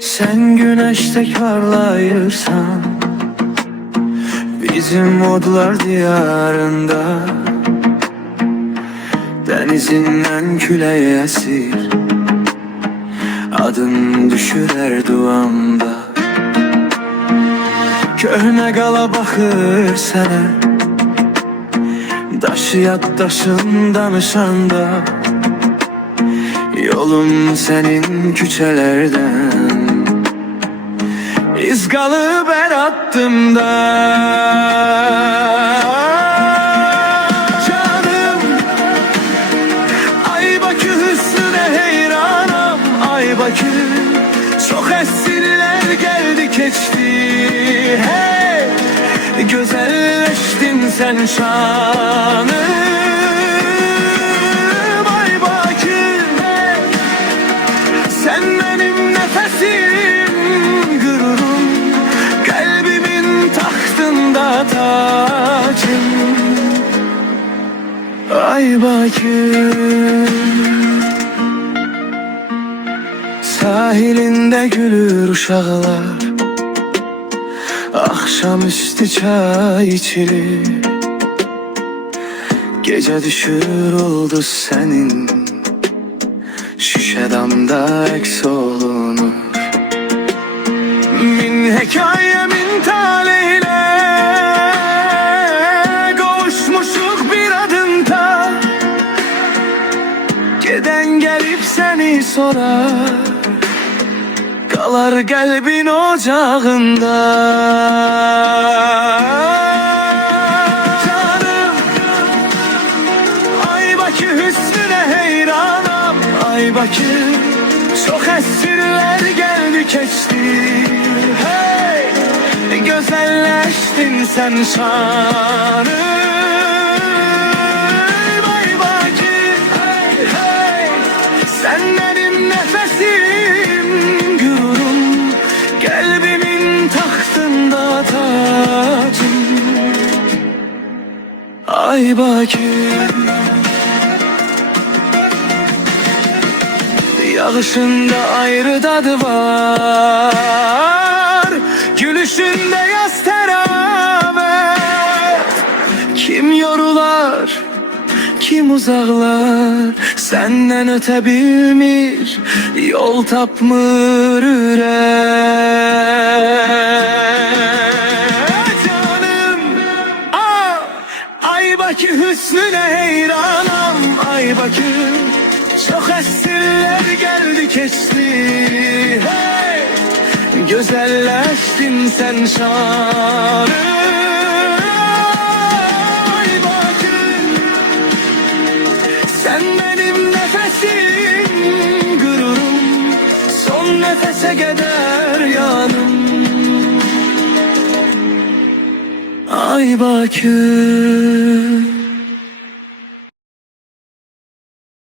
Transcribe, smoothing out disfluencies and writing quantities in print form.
Sen güneşte parlayırsan bizim odlar diyarında, denizinden küleğe esir adın düşürer duamda. Köhne qala baxır sənə, daşı yaddaşın danışanda, yolum senin küçelerden İz kalıp her attığımda. Canım, ay Bakü hüsnüne heyranam, ay Bakü. Çok esirler geldi geçti, hey. Güzelleştin sen şanım, ay Bakü, hey. Sen benim nefesim, gururum, kalbimin tahtında tacım, ay Bakü. Sahilinde gülür uşaqlar, akşamüstü çay içilir, gece düşür oldu senin şişe damda eks olunur. Min hikaye min taleyle kavuşmuşuk bir adımda, geden gelip seni sorar, kalar kalbin ocağında. Canım, ay Bakü hüsnüne heyranam, ay Bakü. Çok esirler geldi geçti, hey. Güzelleştin sen şanım, ay Bakü, hey, hey. Sen benim nefesim, gururum, kalbimin tahtında tacım, ay Bakü. Yağışında ayrı tadı var, gülüşünde yaz teravet. Kim yorular, kim uzaklar, senden öte bilmir, yol tapmır ürek. Canım, ay Bakü hüsnüne heyranam, ay Bakü. Çok esirler geldi geçti, hey. Güzelleştin sen şanım, ay Bakü. Sen benim nefesim, gururum, son nefese kadar yanım, ay Bakü.